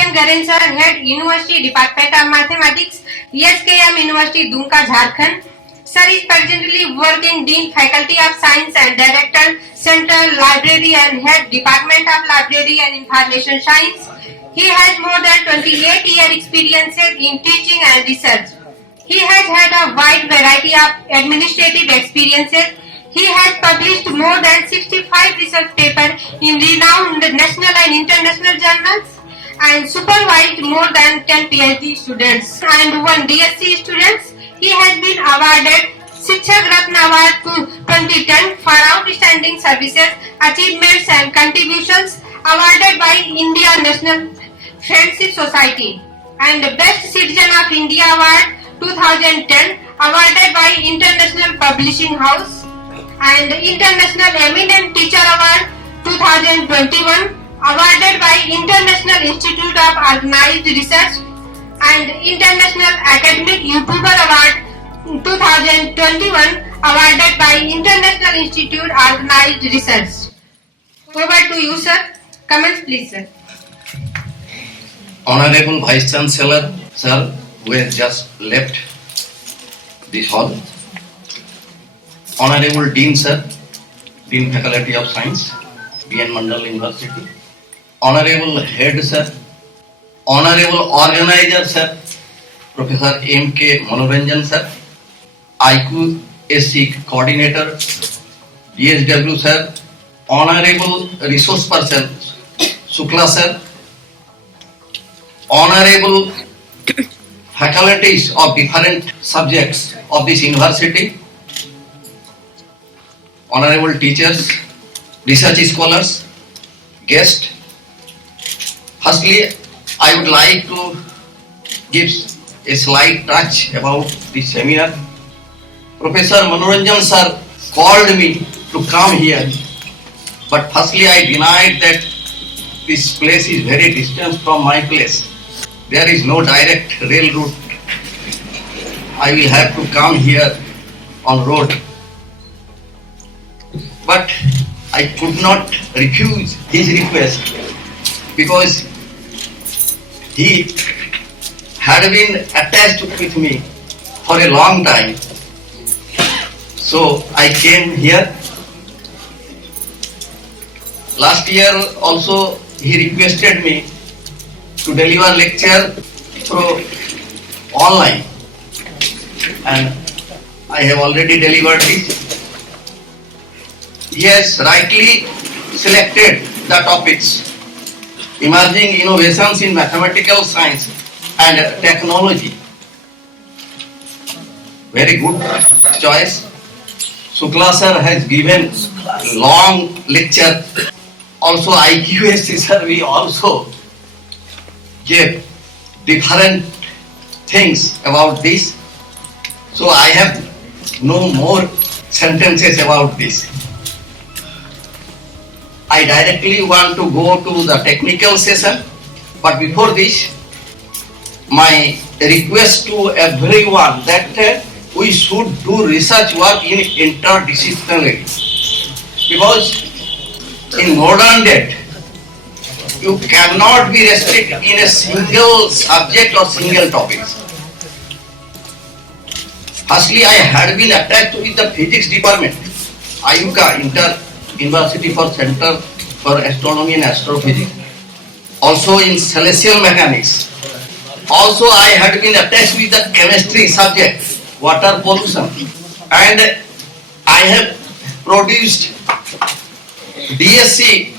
P.N. Garin sir, Head University Department of Mathematics, ESKM University, Dunka, Jharkhand. Sir is presently working Dean Faculty of Science and Director, Central Library and Head Department of Library and Information Science. He has more than 28-year experiences in teaching and research. He has had a wide variety of administrative experiences. He has published more than 65 research papers in renowned national and international journals and supervised more than 10 PhD students and 1 DSc students. He has been awarded Shikshak Ratna Award 2010 for outstanding services, achievements and contributions awarded by India National Friendship Society and Best Citizen of India Award 2010 awarded by International Publishing House and International Eminent Teacher Award 2021 awarded by International Institute of Organized Research and International Academic YouTuber Award 2021 awarded by International Institute Organized Research. Over to you, sir. Comments, please, sir. Honorable Vice Chancellor, sir, who has just left this hall. Honorable Dean, sir, Dean Faculty of Science, B.N. Mandal University. Honorable Head, sir, Honorable Organizer, sir, Professor M.K. Manoranjan, sir, IQSC Coordinator, DSW, sir, Honorable Resource Person, Shukla, sir, Honorable faculties of different subjects of this university, Honorable teachers, research scholars, guests. Firstly, I would like to give a slight touch about this seminar. Professor Manoranjan sir called me to come here, but firstly I denied that this place is very distant from my place. There is no direct rail route. I will have to come here on road. But I could not refuse his request because he had been attached with me for a long time. So I came here. Last year also he requested me to deliver lecture through online, and I have already delivered it. He has rightly selected the topics: emerging innovations in mathematical science and technology. Very good choice. Shukla sir has given long lecture. Also IQSC sir, we also gave different things about this. So I have no more sentences about this. I directly want to go to the technical session, but before this, my request to everyone that we should do research work in interdisciplinary, because in modern date, you cannot be restricted in a single subject or single topic. Firstly, I had been attached with the physics department, IUCA, Inter-University for Center for Astronomy and Astrophysics. Also in celestial mechanics. Also, I had been attached with the chemistry subject, water pollution. And I have produced DSc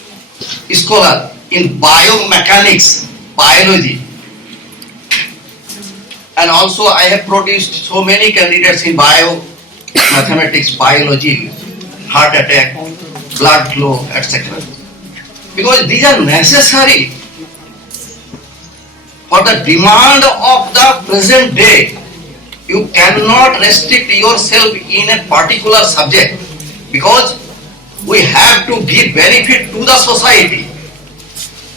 scholar in biomechanics, biology. And also I have produced so many candidates in mathematics, biology, heart attack, blood flow, etc. Because these are necessary for the demand of the present day. You cannot restrict yourself in a particular subject, because we have to give benefit to the society,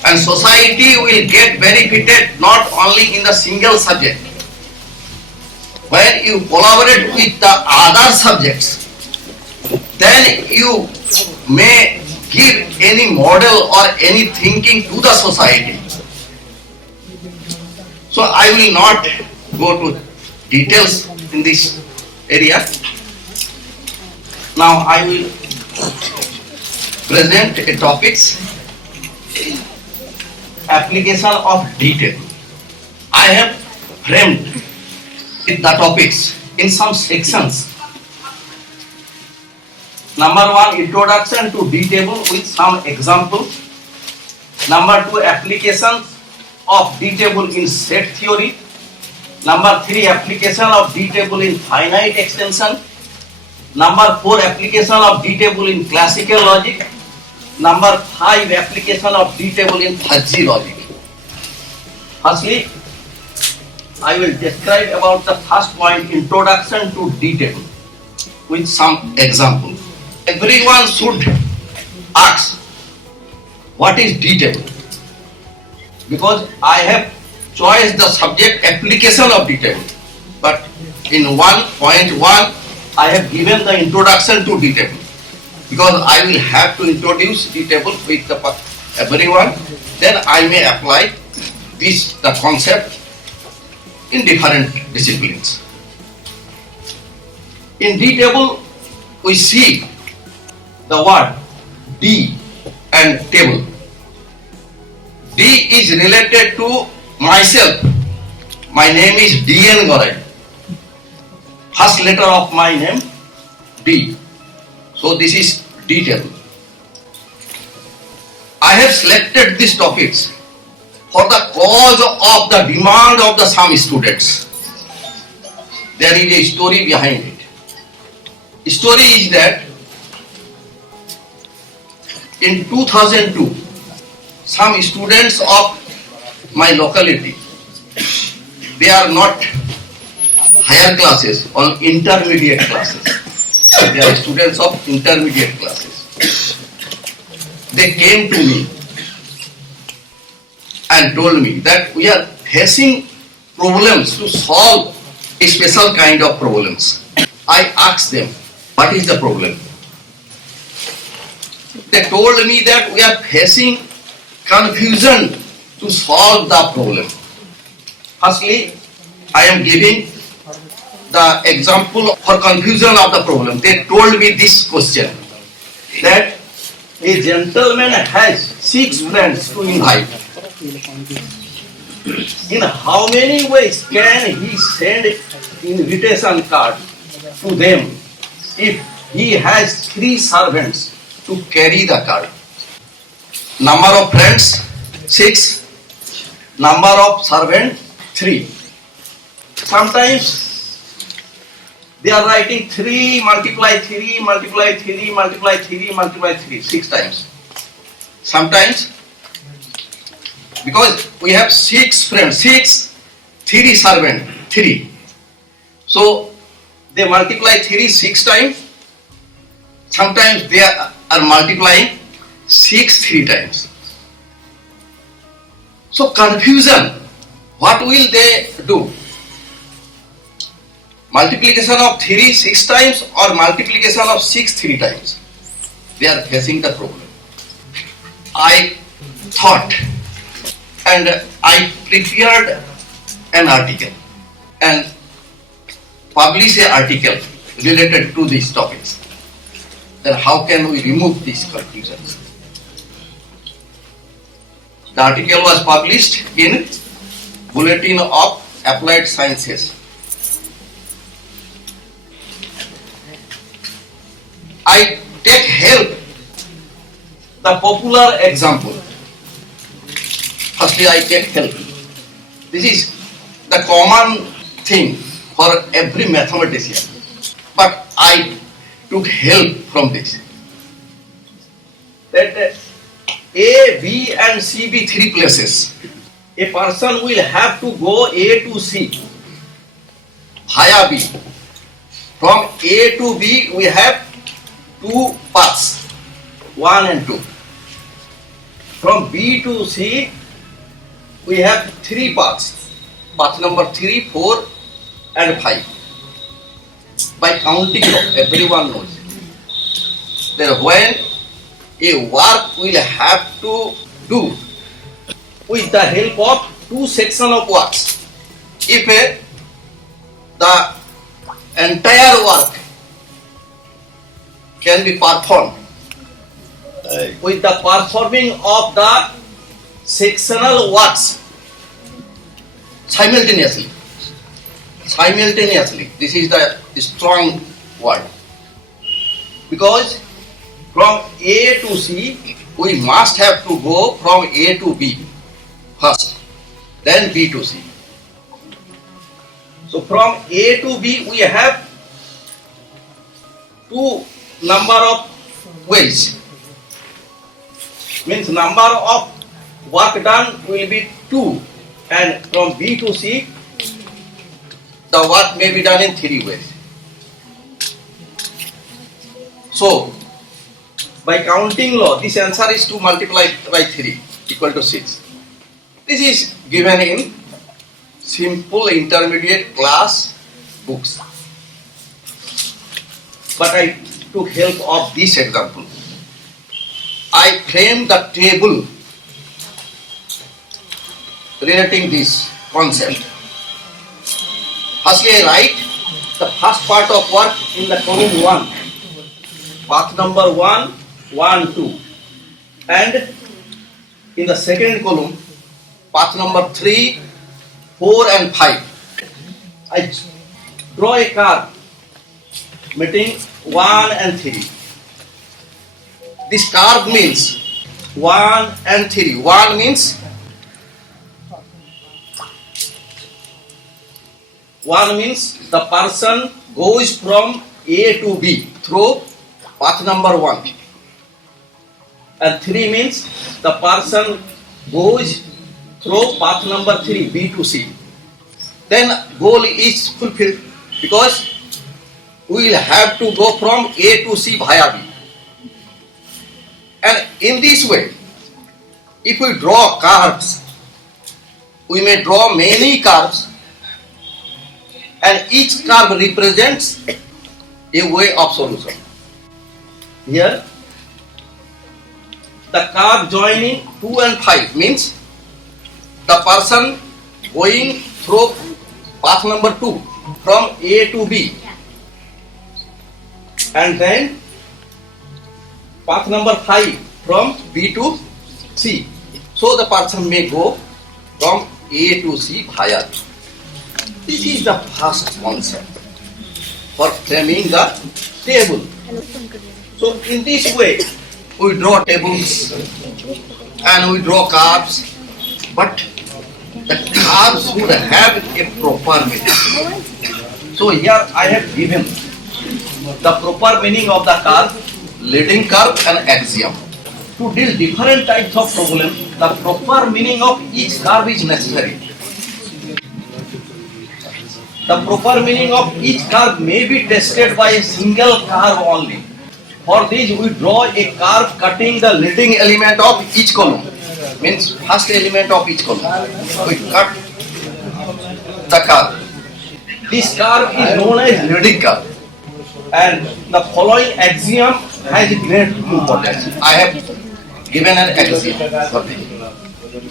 and society will get benefited not only in the single subject. When you collaborate with the other subjects, then you may give any model or any thinking to the society. So I will not go to details in this area. Now I will present a topics application of detail. I have framed the topics in some sections. Number 1, introduction to D table with some examples. Number 2, application of D table in set theory. Number 3, application of D table in finite extension. Number 4, application of D table in classical logic. Number 5, application of D table in fuzzy logic. Firstly, I will describe about the first point, introduction to D table with some example. Everyone should ask, what is D table? Because I have chosen the subject application of D table, but in 1.1 I have given the introduction to D table, because I will have to introduce D table with everyone, then I may apply the concept in different disciplines. In D table we see the word D and table. D is related to myself. My name is D.N. Gorai. First letter of my name, D. So this is D table. I have selected these topics for the cause of the demand of the some students. There is a story behind it. The story is that in 2002, some students of my locality, they are not higher classes or intermediate classes. They are students of intermediate classes. They came to me and told me that we are facing problems to solve a special kind of problems. I asked them, what is the problem? They told me that we are facing confusion to solve the problem. Firstly, I am giving the example for confusion of the problem. They told me this question, that a gentleman has 6 friends to invite. In how many ways can he send invitation card to them if he has 3 servants to carry the card? Number of friends 6, number of servants 3. Sometimes they are writing 3 multiply 3 multiply 3 multiply 3 multiply 3 6 times. Sometimes, because we have 6 friends, 6, 3 servants 3. So they multiply 3 6 times. Sometimes they are multiplying 6 3 times. So confusion, what will they do? Multiplication of 3 6 times or multiplication of 6 3 times? They are facing the problem. I thought and I prepared an article and published an article related to these topics. Then how can we remove these confusions? The article was published in Bulletin of Applied Sciences. I take help the popular example. Firstly, I take help. This is the common thing for every mathematician. But I took help from this. That A, B and C be 3 places. A person will have to go A to C via B. From A to B we have 2 paths, 1 and 2. From B to C we have 3 paths, path number 3, 4 and 5. By counting, everyone knows. Then when a work will have to do with the help of 2 sections of works, if the entire work can be performed with the performing of the sectional works simultaneously. This is the strong word, because from A to C we must have to go from A to B first, then B to C. So from A to B we have two number of ways, means number of work done will be 2, and from B to C the work may be done in 3 ways. So by counting law, this answer is to multiply by 3 equal to 6. This is given in simple intermediate class books, but I took help of this example. I framed the table relating this concept. Firstly, I write the first part of work in the column 1, path number 1, 1, 2, and in the second column, path number 3, 4 and 5. I draw a curve meeting 1 and 3. This curve means 1 and 3. 1 means the person goes from A to B through path number 1, and 3 means the person goes through path number 3, B to C. Then goal is fulfilled, because we will have to go from A to C via B. And in this way, if we draw curves, we may draw many curves, and each curve represents a way of solution. Here, the curve joining 2 and 5 means the person going through path number 2 from A to B, and then path number 5 from B to C. So the person may go from A to C via B. This is the first concept for framing the table. So in this way, we draw tables and we draw curves, but the curves would have a proper meaning. So here I have given the proper meaning of the curve, leading curve and axiom. To deal different types of problem, the proper meaning of each curve is necessary. The proper meaning of each curve may be tested by a single curve only. For this, we draw a curve cutting the leading element of each column, means first element of each column. We cut the curve. This curve is known as leading curve, and the following axiom has great importance. I have given an axiom for this.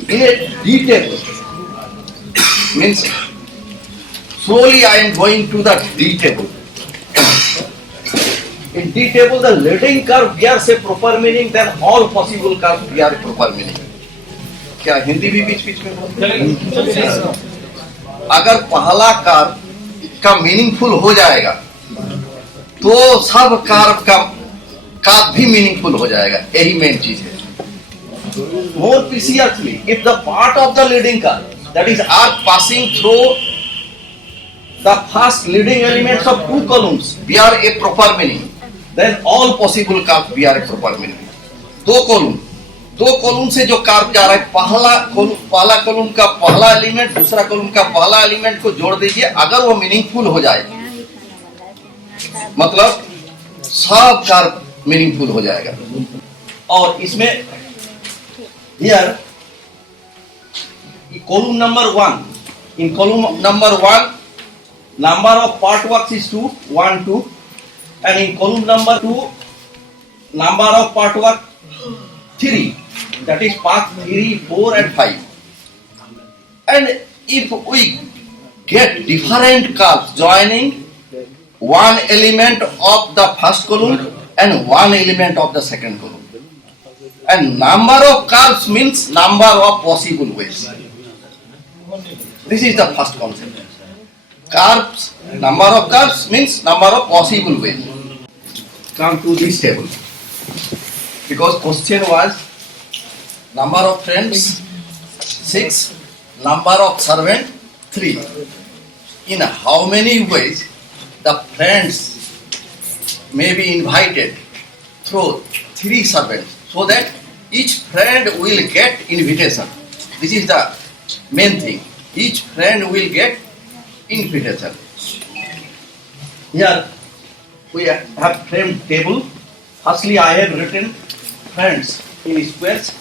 In a D table, means slowly I am going to the D table. In D table, the leading curve bears a proper meaning, then all possible curves bear a proper meaning. क्या हिंदी भी बीच बीच में अगर पहला curve का meaningful हो जाएगा तो सब कर्व भी मीनिंगफुल हो जाएगा, यही मेन चीज है. More precisely, if the part of the leading curve, that is arc passing through the first leading elements of 2 columns bear a proper meaning, then all possible curves bear a proper meaning. दो column से जो curve जा रहा है, पहला column का पहला element दूसरा कॉलम का पहला एलिमेंट को जोड़ दीजिए, अगर वो मीनिंगफुल हो जाए मतलब सब कर्व मीनिंगफुल हो जाएगा. और इसमें here column number 1, in column number 1 number of part works is 2, 1, 2, and in column number 2 number of part work 3, that is path 3, 4 and 5. And if we get different curves joining one element of the first column and one element of the second column. And number of curves means number of possible ways. This is the first concept. Curves, number of curves means number of possible ways. Come to this table. Because question was number of friends 6, number of servant 3. In how many ways the friends may be invited through 3 servants, so that each friend will get invitation. This is the main thing. Each friend will get invitation. Here we have framed table. Firstly, I have written friends in squares: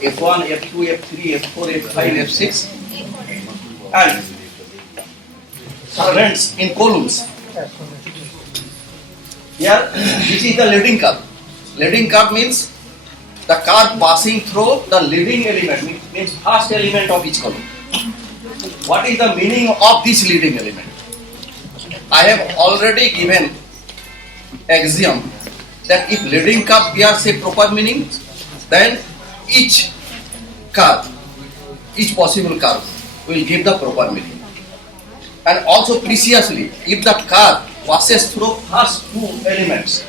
F1, F2, F3, F4, F5, F6, and servants in columns. Here, this is the leading curve. Leading curve means the curve passing through the leading element, means first element of each column. What is the meaning of this leading element? I have already given axiom that if leading curve bears a proper meaning, then each curve, each possible curve will give the proper meaning. And also preciously, if the curve passes through first 2 elements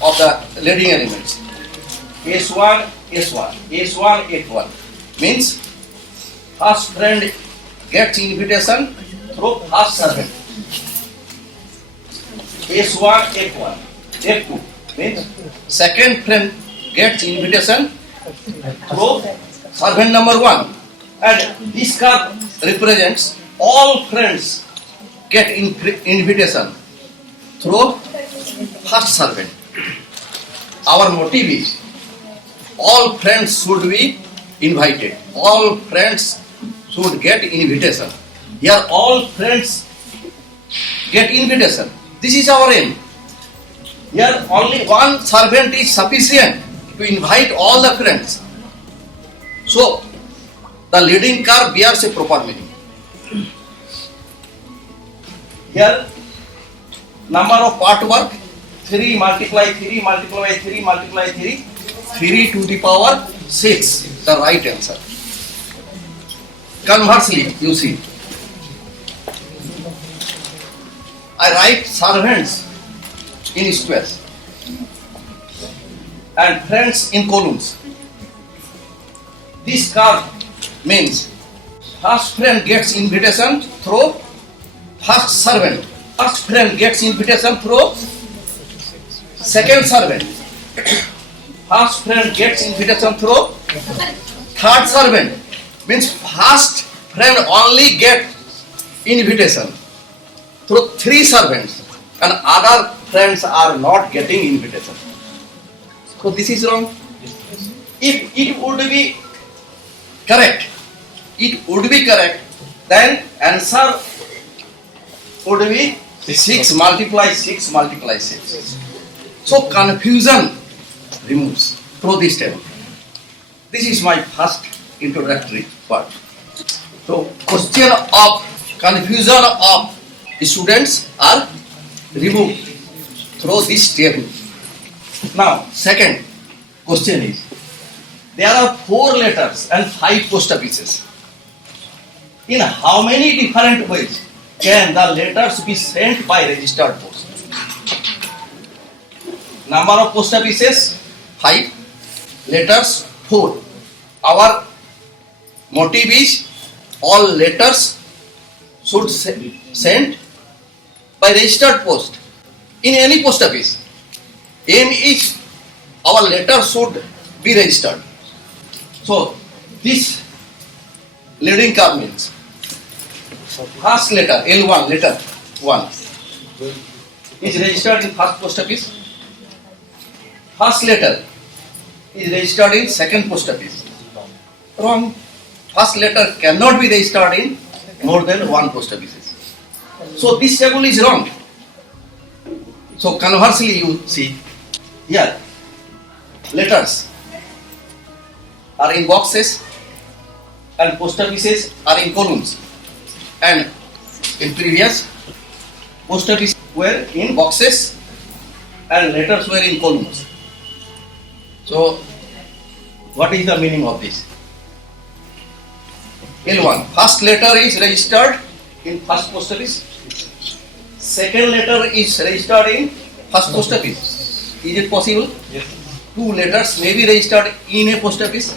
of the leading elements, S1, S1, S1, F1, means first friend gets invitation through first servant. S1, F1, F2 means second friend gets invitation through servant number 1. And this curve represents all friends get invitation through first servant. Our motive is all friends should be invited. All friends should get invitation. Here all friends get invitation. This is our aim. Here only one servant is sufficient to invite all the friends. So the leading curve bears a proper meaning. Here number of part work 3 multiply 3 multiply 3 multiply 3, 3 to the power 6, the right answer. Conversely, you see, I write servants in squares and friends in columns. This curve means first friend gets invitation through first servant. First friend gets invitation through second servant. First friend gets invitation through third servant. Means first friend only get invitation through 3 servants and other friends are not getting invitation. So this is wrong. If it would be correct, then answer would be 6 multiply 6 multiply 6. So confusion removes through this table. This is my first introductory part. So question of confusion of students are removed through this table. Now second question is, there are 4 letters and 5 post offices. In how many different ways can the letters be sent by registered post? Number of post offices 5, letters 4. Our motive is all letters should sent by registered post in any post office. Aim is our letter should be registered. So this leading curve means first letter L1, letter 1 is registered in first post office. First letter is registered in second post office. Wrong. First letter cannot be registered in more than 1 post office. So this table is wrong. So conversely, you see here letters are in boxes and post offices are in columns. and in previous post office were in boxes and letters were in columns. So what is the meaning of this? L1, first letter is registered in first post office. Second letter is registered in first post office. Is it possible? Yes. Two letters may be registered in a post office.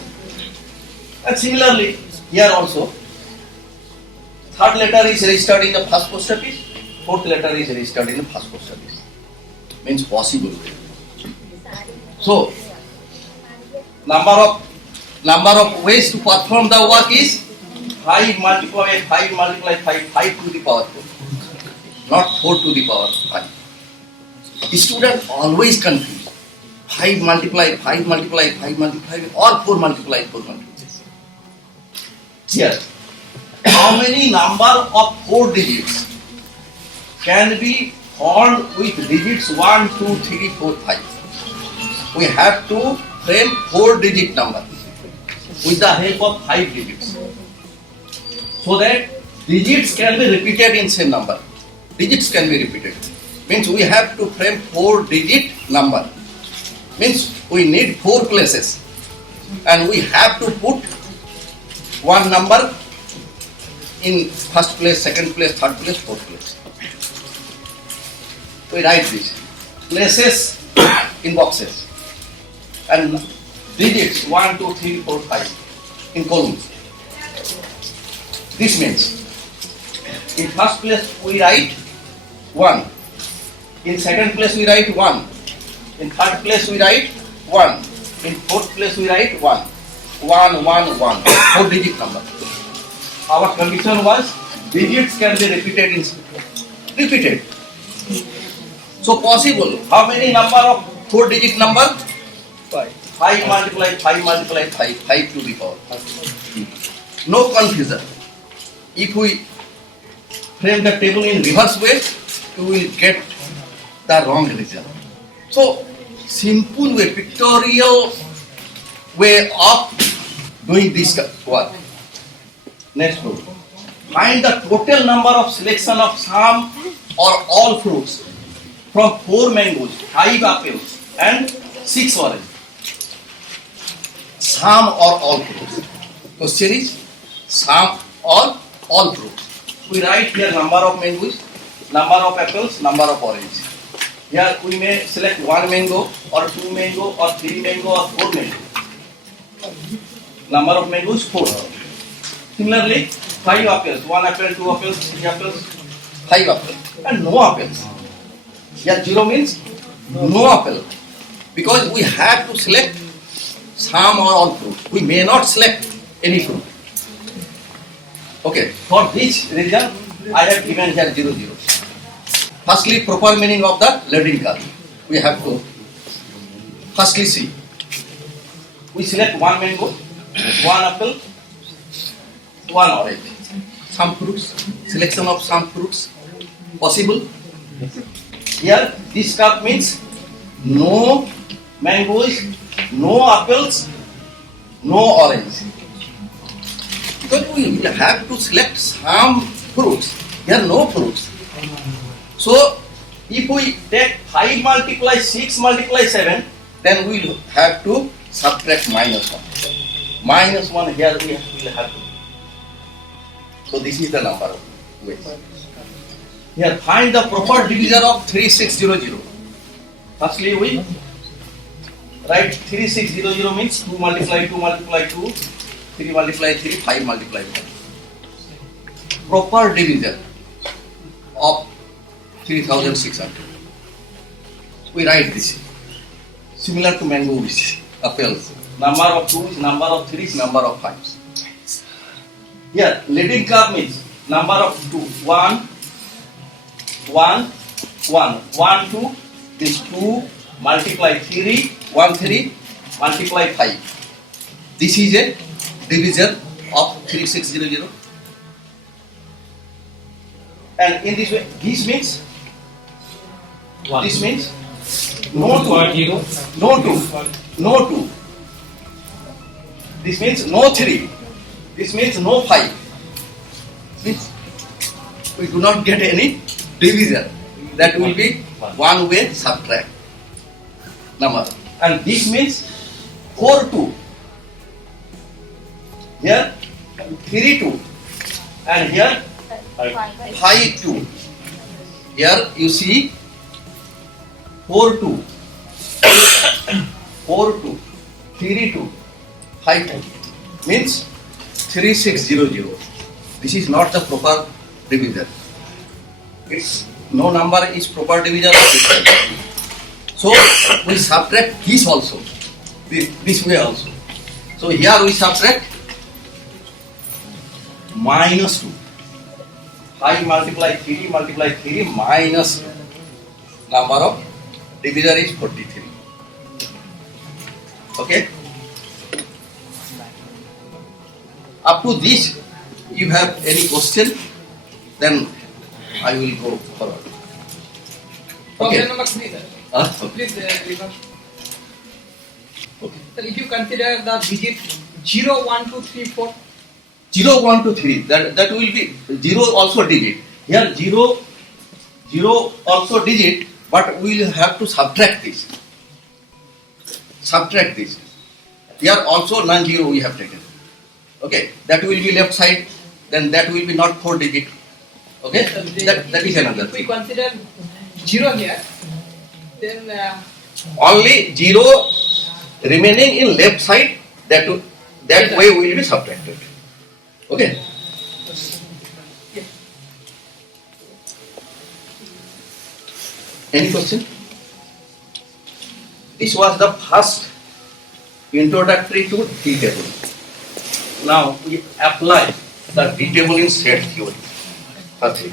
And similarly, here also, third letter is registered in the first post office, fourth letter is registered in the first post office. Means possible. So, number of ways to perform the work is 5 multiplied 5 multiplied 5, 5 to the power 4, not 4 to the power 5. The student always confused. 5 multiplied 5 multiplied 5 multiplied, or 4 multiplied 4 multiplied. Here, how many number of 4 digits can be formed with digits 1, 2, 3, 4, 5? We have to frame 4-digit number with the help of 5 digits, so that digits can be repeated in same number. Digits can be repeated. Means we have to frame 4-digit number. Means we need 4 places, and we have to put one number in first place, second place, third place, fourth place. We write this places in boxes and digits 1, 2, 3, 4, 5 in columns. This means in first place we write 1, in second place we write 1, in third place we write 1, in fourth place we write 1. 1, 1, 1, 4-digit number. Our condition was digits can be repeated. So possible. How many number of 4-digit number? 5. 5 multiplied 5 multiplied 5, 5 to the power. No confusion. If we frame the table in reverse way, you will get the wrong result. So simple way, pictorial way of doing this work. Next rule. Find the total number of selection of some or all fruits from 4 mangoes, 5 apples and 6 oranges. Some or all fruits. Question is some or all fruits. We write here number of mangoes, number of apples, number of oranges. Here we may select 1 mango or 2 mango or 3 mango or 4 mango. Number of mangoes 4. Similarly, 5 apples, 1 apple, 2 apples, 3 apples, 5 apples, and no apples. Here 0 means no apple, because we have to select some or all fruit. We may not select any fruit. Okay, for this reason I have given here 0, 0. Firstly, proper meaning of the leading curve. We have to firstly see. We select 1 mango, 1 apple, 1 orange. Some fruits, selection of some fruits possible. Here, this curve means no mangoes, no apples, no orange. Because we will have to select some fruits. Here, no fruits. So, if we take 5 multiply 6 multiply 7, then we will have to subtract minus 1. Minus 1 here we will have to. So this is the number of ways. Here find the proper divisor of 3600. Firstly we write 3600 means 2 multiply 2 multiply 2, 3 multiply 3, 5 multiply 5. Proper divisor of 3600. We write this. Similar to mangoes, apples. Number of 2s, number of 3s, number of 5s. Here, leading curve means number of 2, 1, 1, 1, 1, 2, this 2, multiply 3, 1, 3, multiply 5. This is a divisor of 3600. And in this way, this means, this means no 2, no 2, no 2. This means no 3. This means no 5. Means we do not get any division. That will be one way subtract number. And this means 4 2. Here 3 2. And here 5 2. Here you see 4 2. 4 2. 3 2. 5 2. Means 3600. This is not the proper divisor. It's no number is proper divisor of this. So we subtract this also, this way also. So here we subtract minus 2. 5 multiply 3 minus number of divisor is 43. Okay. Up to this, you have any question? Then I will go forward. Problem number 3, sir. Okay. Please reverse. Okay. Sir, if you consider the digit 0, 1, 2, 3, 4. 0, 1, 2, 3. That will be 0 also digit. Here 0 also digit, but we will have to subtract this. Subtract this. Here also non-zero we have taken. Okay, that will be left side. Then that will be not 4 digit. Okay, that is another If we thing. consider 0 here, then Only 0 remaining in left side. That way will be subtracted. Okay. Any question? This was the first introductory to D table. Now we apply the D table in set theory. Okay.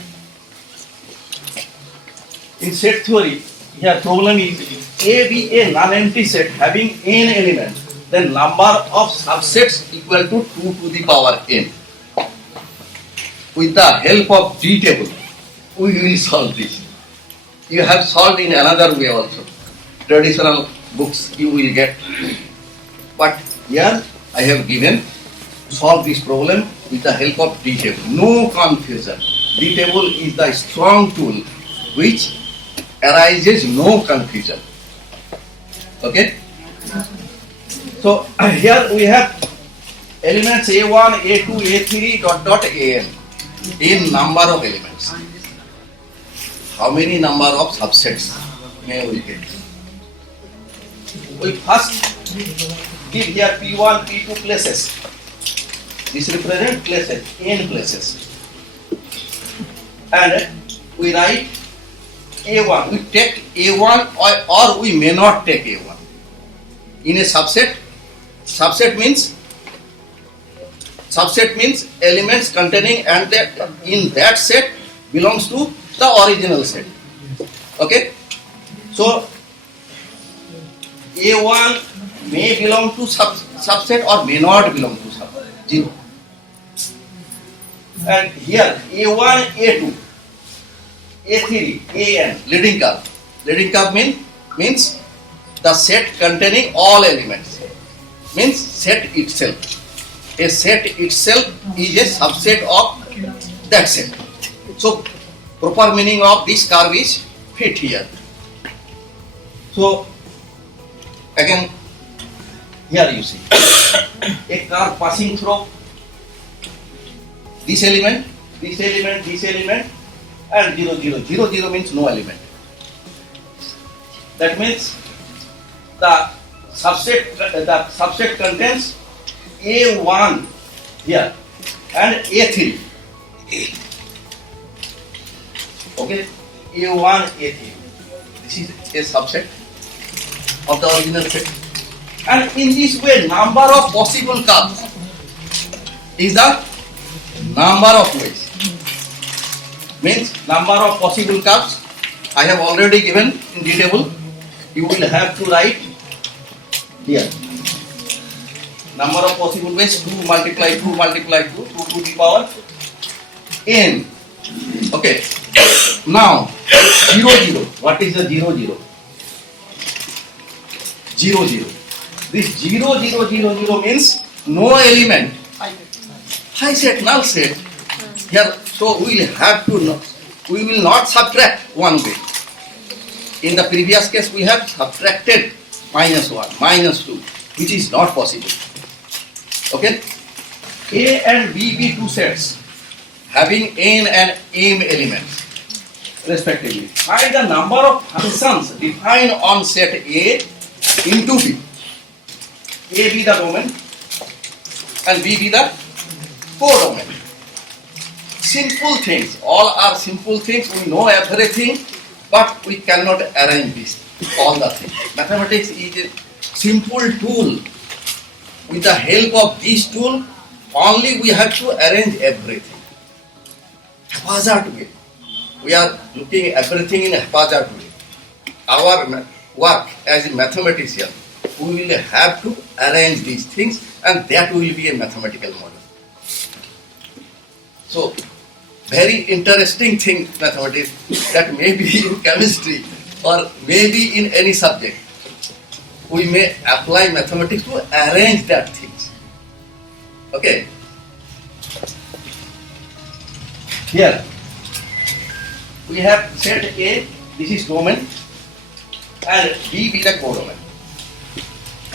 In set theory, here problem is A be a non-empty set having n elements, then number of subsets equal to 2 to the power n. With the help of D table, we will solve this. You have solved in another way also. Traditional books you will get. But here I have given solve this problem with the help of D table. No confusion. D table is the strong tool which arises no confusion. Okay? So here we have elements A1, A2, A3, dot, An. In number of elements. How many number of subsets may we get? We first give here P1, P2 places. This represents places, n places. And we write A1. We take A1 or we may not take A1. In a subset means elements containing and that in that set belongs to the original set. Okay? So A1 may belong to subset or may not belong to subset. 0. And here A1, A2, A3, An, leading curve. Leading curve means the set containing all elements. Means set itself. A set itself is a subset of that set. So proper meaning of this curve is fit here. So again here you see a curve passing through this element, and 0, 0. 0, 0 means no element. That means the subset contains A1 here and A3. Okay, A1, A3. This is a subset of the original set. And in this way, number of possible curves is the number of ways. Means number of possible curves. I have already given in the table. You will have to write here. Number of possible ways, 2 multiply 2 to the power n. Okay. Now 0, 0. What is the 0, 0? 0, 0. This 0, 0, 0, 0 means no element. High set, null set. Here, so we will have to know, we will not subtract one way. In the previous case, we have subtracted -1, -2, which is not possible. Okay? A and B be two sets having n and m elements respectively. Find the number of functions defined on set A into B. A be the domain and B be the codomain. Simple things, all are simple things, we know everything, but we cannot arrange this, all the things. Mathematics is a simple tool. With the help of this tool, only we have to arrange everything. Haphazard way. We are looking at everything in a haphazard way. Our work as a mathematician, we will have to arrange these things, and that will be a mathematical model. So, very interesting thing, mathematics, that may be in chemistry or maybe in any subject. We may apply mathematics to arrange that things. Okay. Here, we have set A, this is domain, and B be the codomain.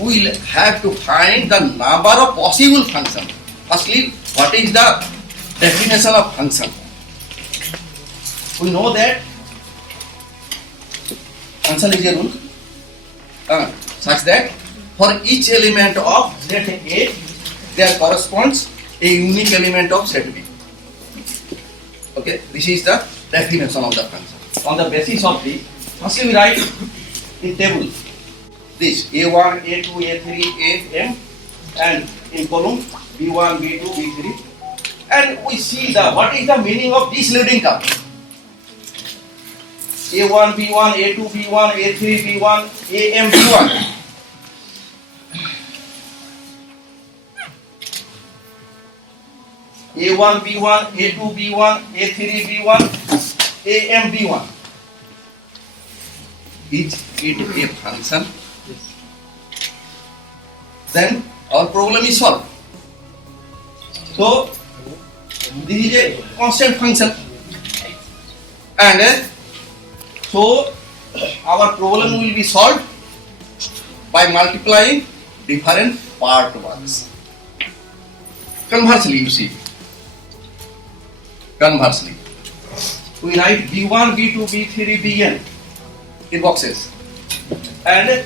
We will have to find the number of possible functions. Firstly, what is the definition of function? We know that function is a rule such that for each element of set A, there corresponds a unique element of set B. Okay, this is the definition of the function. On the basis of this, firstly we write in table this A1, A2, A3, Am, and in column B1, B2, B3, and we see the what is the meaning of this leading term. A1, B1, A2, B1, A3, B1, Am, B1. A1, B1, A2, B1, A3, B1, Am, B1. Is it a function? Then our problem is solved. So, this is a constant function. And so, our problem will be solved by multiplying different part works. Conversely, you see. Conversely, we write B1, B2, B3, Bn in boxes. And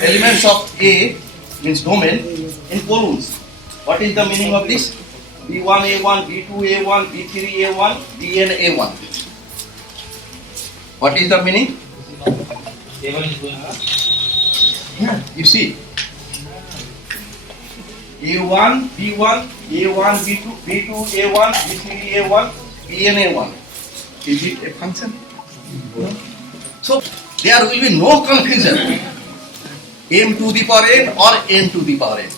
elements of A means domain in columns. What is the meaning of this? B1, A1, B2, A1, B3, A1, Bn, A1. What is the meaning? Yeah, you see. A1, B1, A1, B2, B2, A1, B3, A1, Bn, A1. Is it a function? No. So, there will be no confusion. M to the power n or n to the power n.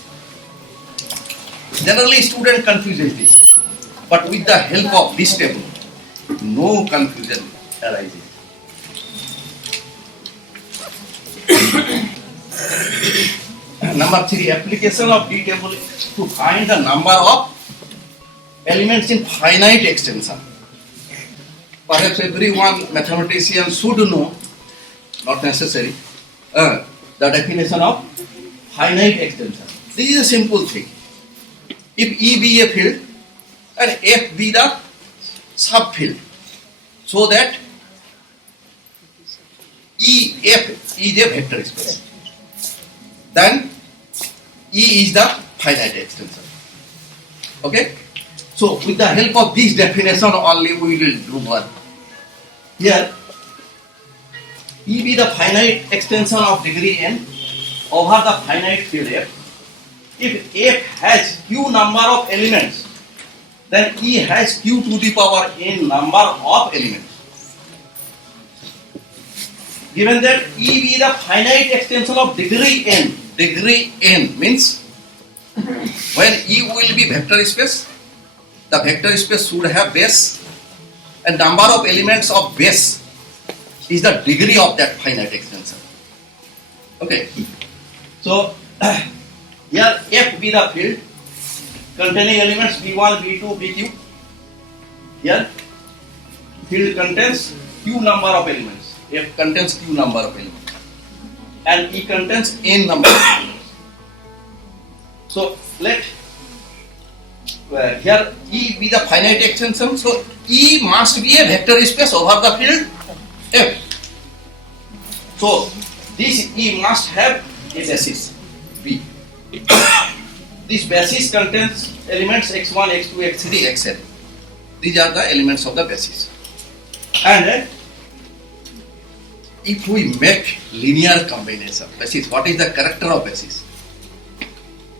Generally, student confuses this. But with the help of this table, no confusion arises. Number 3, application of D table to find the number of elements in finite extension. Perhaps everyone mathematician should know, not necessary, the definition of finite extension. This is a simple thing. If E be a field and F be the subfield, so that EF is a vector space, then E is the finite extension. Okay? So, with the help of this definition only we will do work. Here, E be the finite extension of degree n over the finite field F. If F has q number of elements, then E has q to the power n number of elements. Given that E be the finite extension of degree n means when E will be vector space, the vector space should have base, and number of elements of base is the degree of that finite extension. Okay. So, here F be the field containing elements B1, B2, BQ, Here, field contains q number of elements. F contains q number of elements, and E contains n number of elements. So let here E be the finite extension. So E must be a vector space over the field F. So this E must have a basis B. This basis contains elements x1, x2, x3, xn. These are the elements of the basis. And if we make linear combination, basis, what is the character of basis?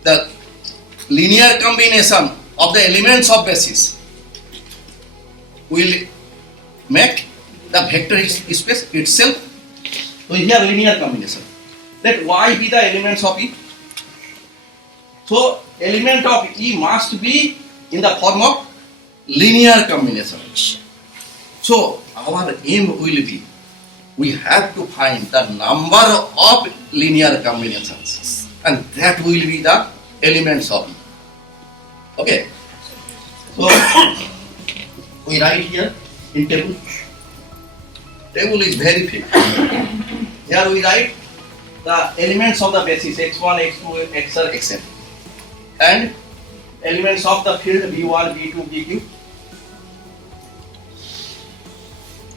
The linear combination of the elements of basis will make the vector space itself. So here linear combination. Let Y be the elements of E. So element of E must be in the form of linear combination. So our aim will be, we have to find the number of linear combinations, and that will be the elements of E. Okay. So we write here in table. Table is very thick. Here we write the elements of the basis x1, x2, xr, xn, and elements of the field b1, b2, bq.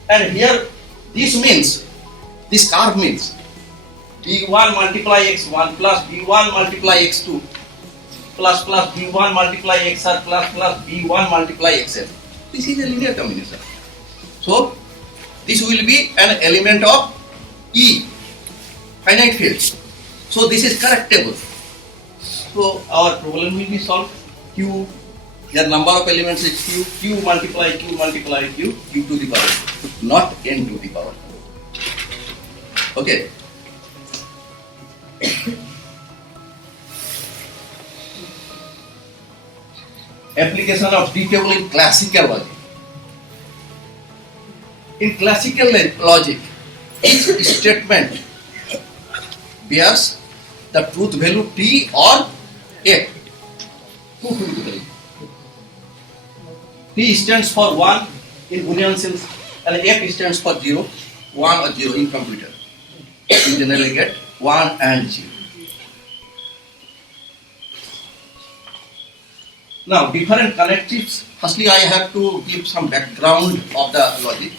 And here this means, this curve means b1 multiply x1 plus b1 multiply x2 plus b1 multiply xr plus b1 multiply xn. This is a linear combination. So this will be an element of E, finite field. So this is correctable. So our problem will be solved. Q, the number of elements is Q, Q multiply Q multiply Q, Q to the power, not N to the power. Okay. Application of D table in classical logic. In classical logic, each statement bears the truth value T or F. T stands for 1 in Boolean sense, and F stands for 0, 1 or 0 in computer. You generally get 1 and 0. Now, different connectives. Firstly, I have to give some background of the logic,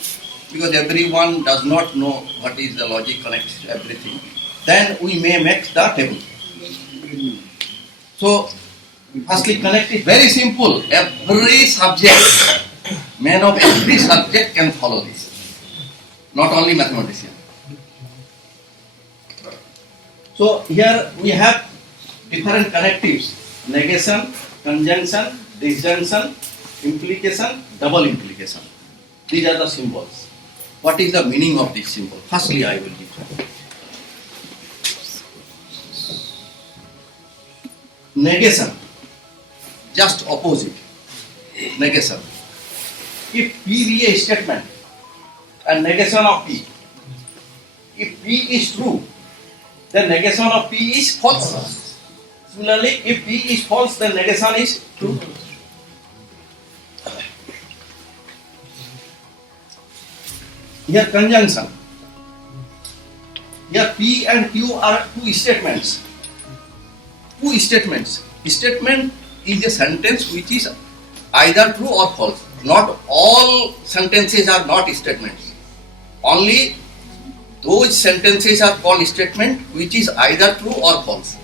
because everyone does not know what is the logic connects everything. Then we may make the table. So, firstly, connect is very simple. Every subject, man of every subject can follow this. Not only mathematician. So here we have different connectives: negation, conjunction, disjunction, implication, double implication. These are the symbols. What is the meaning of this symbol? Firstly, I will give. Negation, just opposite. Negation. If P be a statement and negation of P, if P is true, then negation of P is false. Similarly, if P is false, then negation is true. Here conjunction. Here P and Q are two statements. Two statements. Statement is a sentence which is either true or false. Not all sentences are not statements. Only those sentences are called statement which is either true or false.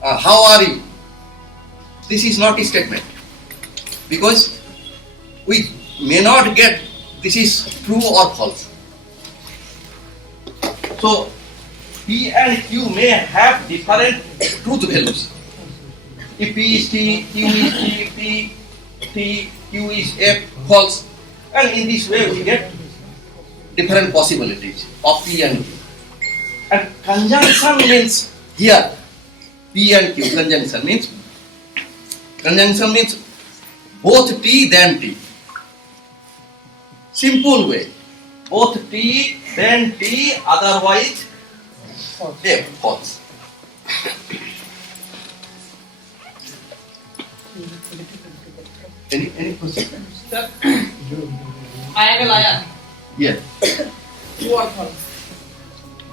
How are you? This is not a statement, because we may not get this is true or false. So P and Q may have different truth values. If P is T, Q is T, Q is F, false. And in this way we get different possibilities of P and Q. And conjunction means here P and Q. Conjunction means both T then T. Simple way. Both T then T, otherwise F, false. Any question? I am a liar. Yeah. True or false?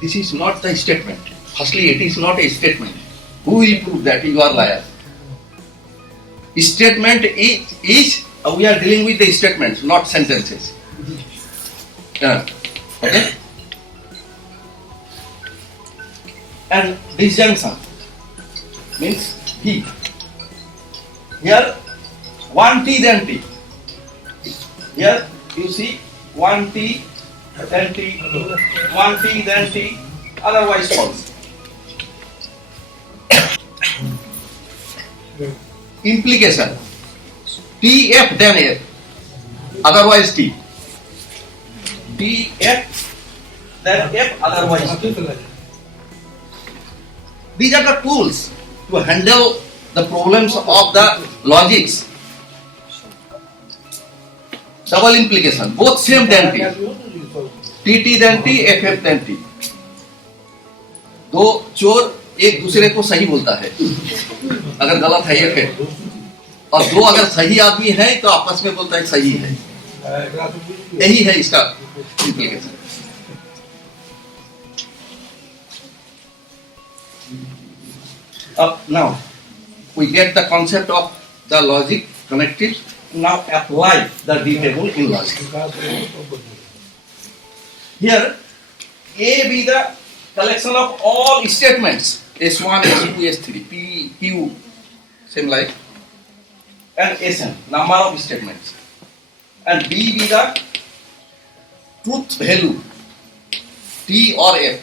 This is not the statement. Firstly, it is not a statement. Who will prove that you are liar? Statement is we are dealing with the statements, not sentences. Yeah. Okay. And disjunction means he. Here, one T then T. Here you see one T then T, one T then T, otherwise false. Implication. T F then F, otherwise T. T F then F, otherwise T. These are the tools to handle the problems of the logics. Double implication, both same then T. TT then T, FF then T. दो चोर एक दूसरे को सही बोलता है, अगर गलत है ये फिर, और दो अगर सही आदमी है तो आपस में बोलता है सही है. यही है इसका implication. Now we get the concept of the logic connectives. Now apply the D table in logic. Here A be the collection of all statements, S1, S2, S3, P, Q, same like, and Sn, number of statements, and B be the truth value, T or F,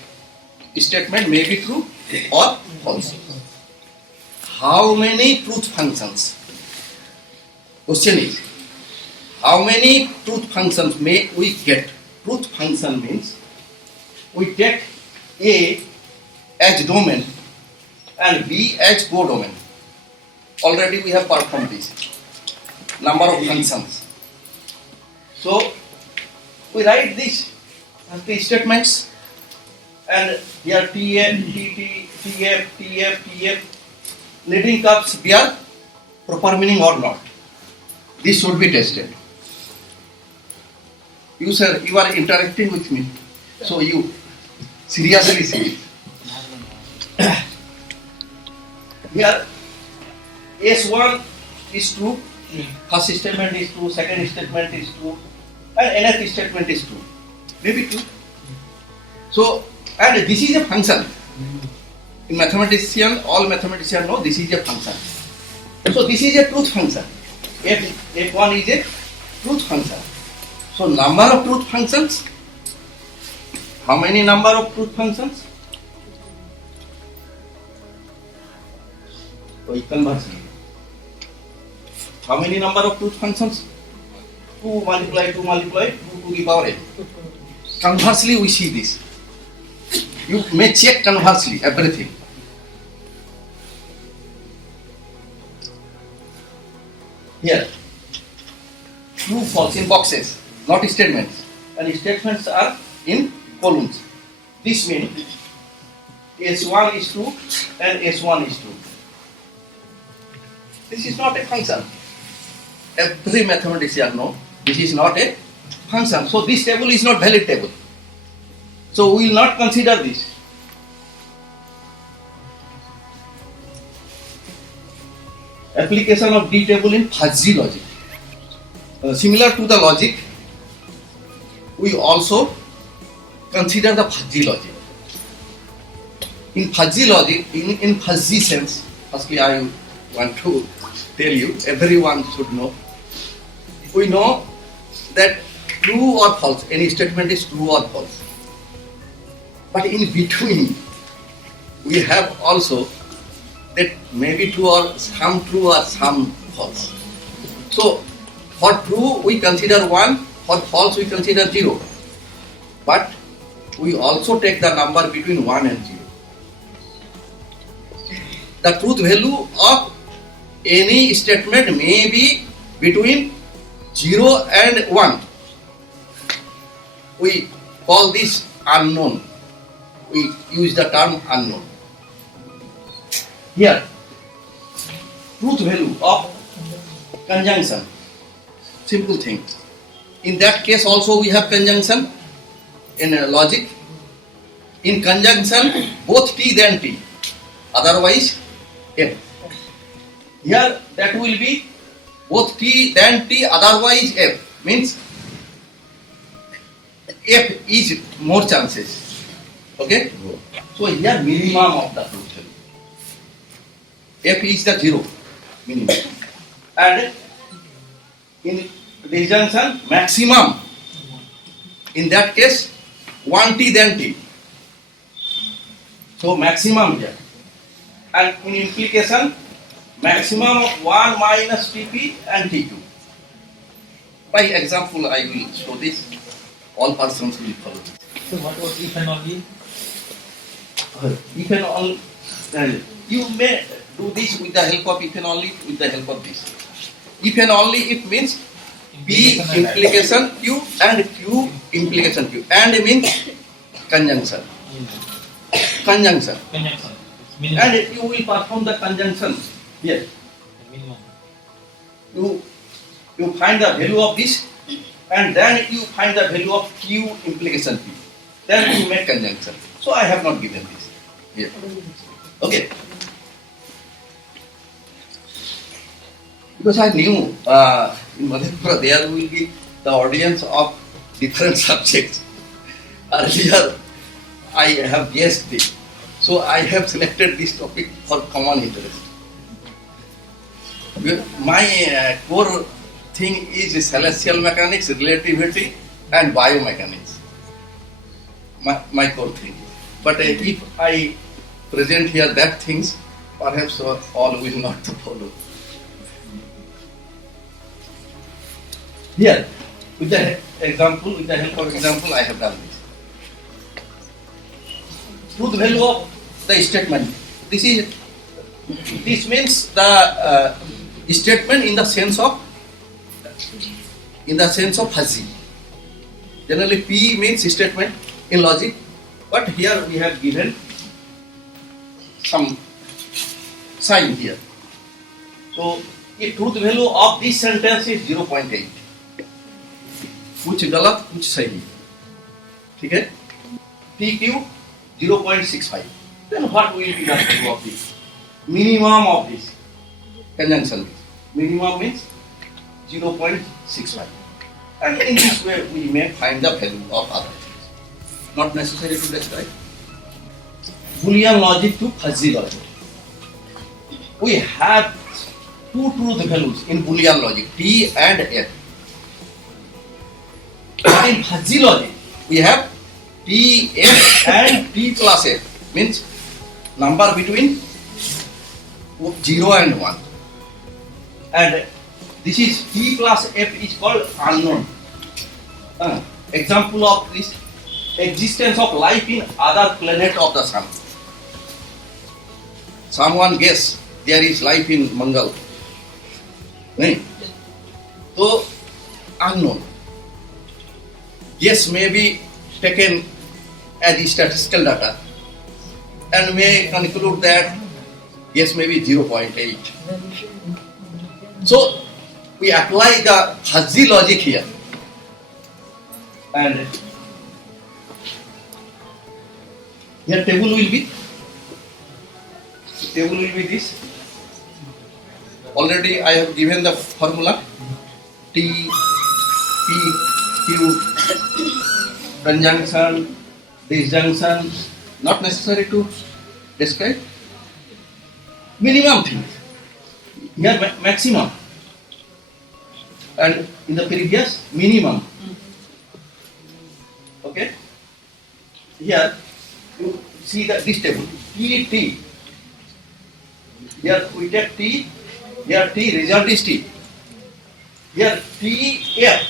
statement may be true or false. How many truth functions? Question is, how many truth functions may we get? Truth function means we take A as domain and B as codomain. Already we have performed this. Number of functions. So we write this as the statements, and here TF, TT, TF, TF, TF. Leading cups bear proper meaning or not. This should be tested. You sir, you are interacting with me, so you seriously see it. Here S1 is true, first statement is true, second statement is true, and nth statement is true. Maybe true. So, and this is a function. In mathematician, all mathematicians know this is a function. So this is a truth function. F1 is a truth function. So number of truth functions. How many number of truth functions? So conversion. How many number of truth functions? 2 multiply 2 multiply 2 to the power n. Conversely, we see this. You may check conversely everything. Here, true, false in boxes, not statements, and statements are in columns. This means S1 is true and S1 is true. This is not a function. Every mathematician knows this is not a function. So this table is not valid table. So we will not consider this. Application of D table in fuzzy logic. Similar to the logic, we also consider the fuzzy logic. In fuzzy logic, in fuzzy sense, firstly I want to tell you, everyone should know. We know that true or false, any statement is true or false. But in between, we have also that maybe true or some false. So for true we consider 1, for false we consider 0. But we also take the number between 1 and 0. The truth value of any statement may be between 0 and 1. We call this unknown. We use the term unknown. Here, truth value of conjunction. Simple thing. In that case also we have conjunction in logic. In conjunction, both T then T, otherwise F. Here that will be both T then T, otherwise F, means F is more chances. Okay? So here minimum of the truth value. F is the 0, minimum. And in disjunction, maximum. In that case, 1T then T. So maximum here. And in implication, maximum of 1 minus TP and T2. By example, I will show this. All persons will follow this. So what was if and only? If and only, you may do this with the help of if and only, with the help of this. If and only, it means P implication Q and Q implication Q. And means conjunction. Conjunction. Conjunction. Minimum. And you will perform the conjunction here. Minimum. You find the value of this, and then you find the value of Q implication P. Then you make conjunction. So I have not given this here. Okay. Because I knew in Madhepura there will be the audience of different subjects. Earlier I have guessed it. So I have selected this topic for common interest. My core thing is celestial mechanics, relativity and biomechanics. My core thing. But if I present here that things, perhaps all will not follow. Here, with the example, with the help of example, I have done this. Truth value of the statement. This means the statement in the sense of fuzzy. Generally, P means statement in logic, but here we have given some sign here. So, the truth value of this sentence is 0.8. कुछ गलत कुछ सही, ठीक है? PQ 0.65. Then what will be the value of this? Minimum of this conjunction. Minimum means 0.65. And in this way we may find the value of other things. Not necessary to describe. Boolean logic to fuzzy logic. We have two truth values in Boolean logic, T and F. In fuzzy logic, we have T, F and T plus F, means number between 0 and 1. And this is T plus F is called unknown. Example of this, existence of life in other planet of the sun. Someone guess there is life in Mangal. Right? So, unknown. Yes, may be taken as statistical data and may conclude that yes, maybe 0.8. So we apply the fuzzy logic here, and here table will be this. Already I have given the formula T, P, Q, conjunction, disjunction, not necessary to describe. Minimum things. Here maximum. And in the previous, minimum. Okay? Here, you see that this table, T, T. Here we take T, here T, result is T. Here T, F.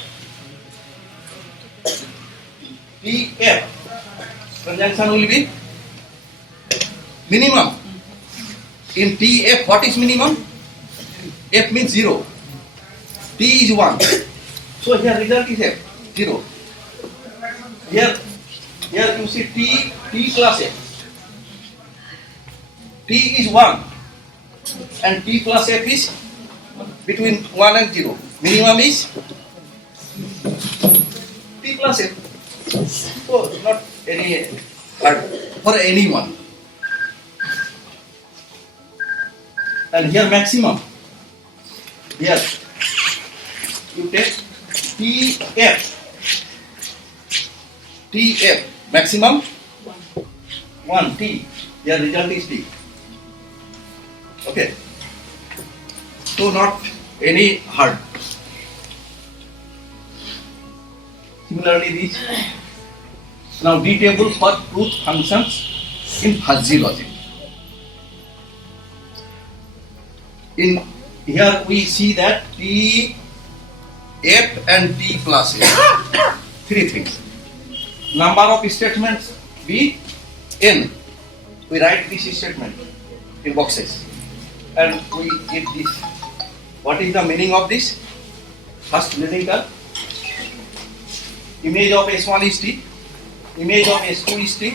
T, F. Conjunction will be minimum. In T, F, what is minimum? F means 0. T is 1. So here result is F, 0. Here you see T, T plus F. T is 1. And T plus F is between 1 and 0. Minimum is plus F. So not any hard for anyone. And here maximum. Here you take TF. TF maximum 1 T. Your result is T. Okay. So not any hard. Similarly, this now D table for truth functions in fuzzy logic. In here we see that T F and T plus F. Three things. Number of statements be N. We write this statement in boxes and we get this. What is the meaning of this? First lyrical. Image of S1 is T, image of S2 is T,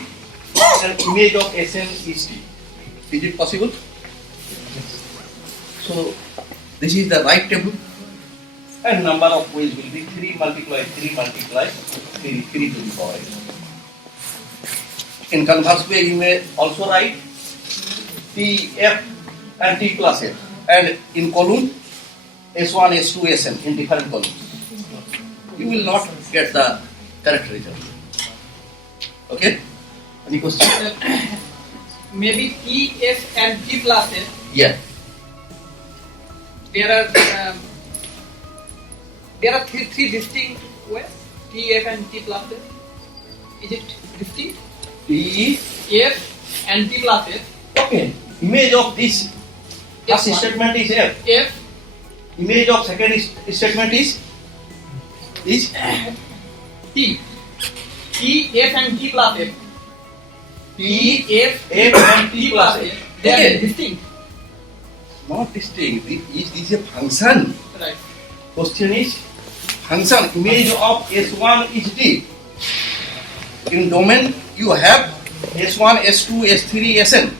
and image of Sn is T. Is it possible? So this is the right table, and number of ways will be 3 multiply 3 multiply 3 to the power n. In converse way, you may also write Tf and T plus F, and in column S1, S2, Sn in different columns. You will not get the correct result. Okay? Any question? Maybe T, F and T plus F. Yeah. There are three distinct ways. T, F and T plus F. Is it distinct? T. F and T plus F. Okay. Image of this first F1. statement is F. F. Image of second statement is T. T, F and T plus F. T, F, F and T plus F. They are Okay. distinct. Not distinct. Is this a function? Right. Question is function. Image of S1 is T. In domain you have S1, S2, S3, Sn.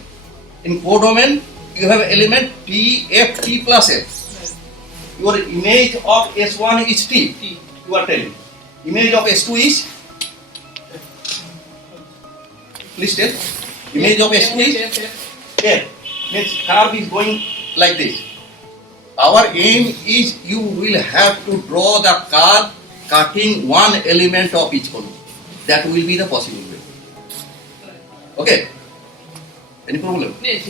In codomain you have element T, F, T plus F. Your image of S1 is T. T. You are telling. Image of S2 is? Please tell. Image of S2 is? F, F. F. Means curve is going like this. Our aim is you will have to draw the curve cutting one element of each column. That will be the possible way. Okay? Any problem? Yes.